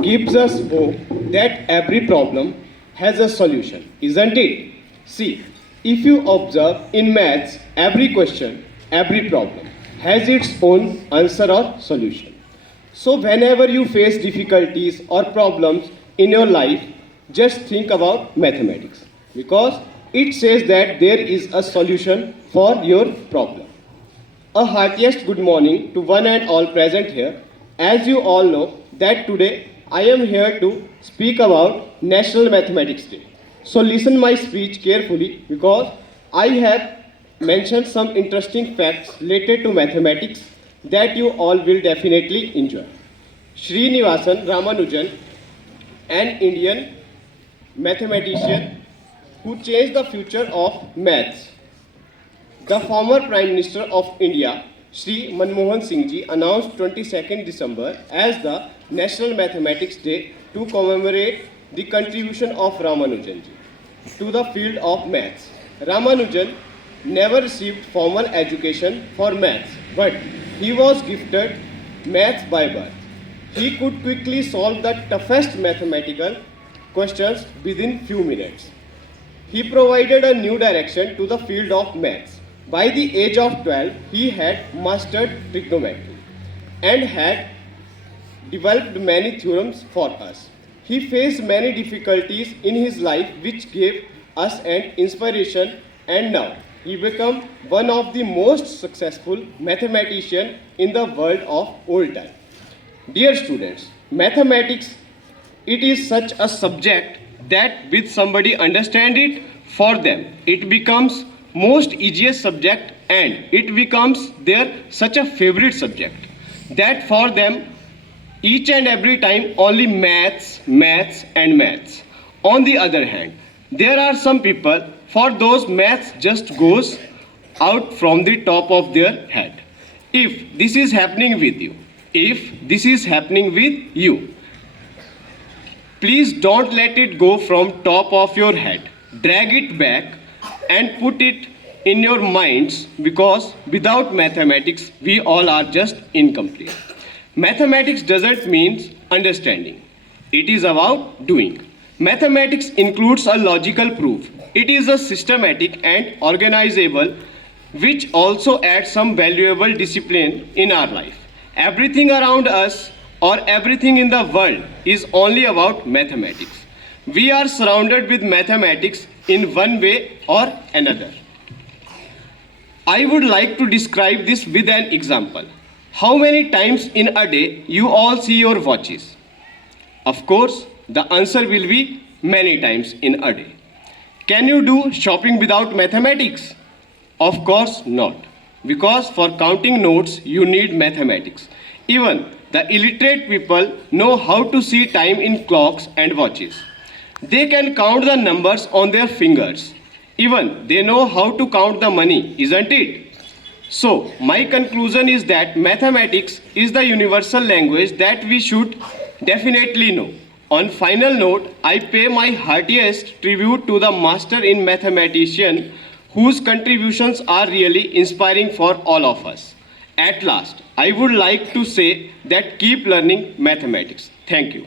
gives us hope that every problem has a solution, isn't it? See, if you observe in maths, every question, every problem has its own answer or solution. So, whenever you face difficulties or problems in your life, just think about mathematics because it says that there is a solution for your problem. A heartiest good morning to one and all present here. As you all know that today I am here to speak about National Mathematics Day. So listen my speech carefully because I have mentioned some interesting facts related to mathematics that you all will definitely enjoy. Srinivasan Ramanujan, an Indian mathematician who changed the future of maths. The former Prime Minister of India, Sri Manmohan Singh ji, announced 22nd December as the National Mathematics Day to commemorate the contribution of Ramanujan ji to the field of maths. Ramanujan never received formal education for maths, but he was gifted maths by birth. He could quickly solve the toughest mathematical questions within few minutes. He provided a new direction to the field of maths. By the age of 12, he had mastered trigonometry and had developed many theorems for us. He faced many difficulties in his life which gave us an inspiration, and now he became one of the most successful mathematicians in the world of old time. Dear students, mathematics, it is such a subject that with somebody understand it, for them it becomes most easiest subject and it becomes their such a favorite subject that for them each and every time only maths, maths and maths. On the other hand, there are some people for those maths just goes out from the top of their head. If this is happening with you, if this is happening with you, please don't let it go from top of your head. Drag it back and put it in your minds because without mathematics we all are just incomplete. Mathematics doesn't mean understanding. It is about doing. Mathematics includes a logical proof. It is a systematic and organizable which also adds some valuable discipline in our life. Everything around us or everything in the world is only about mathematics. We are surrounded with mathematics in one way or another. I would like to describe this with an example. How many times in a day you all see your watches? Of course, the answer will be many times in a day. Can you do shopping without mathematics? Of course not. Because for counting notes you need mathematics. Even the illiterate people know how to see time in clocks and watches. They can count the numbers on their fingers. Even they know how to count the money, isn't it? So, my conclusion is that mathematics is the universal language that we should definitely know. On final note, I pay my heartiest tribute to the master in mathematician whose contributions are really inspiring for all of us. At last, I would like to say that keep learning mathematics. Thank you.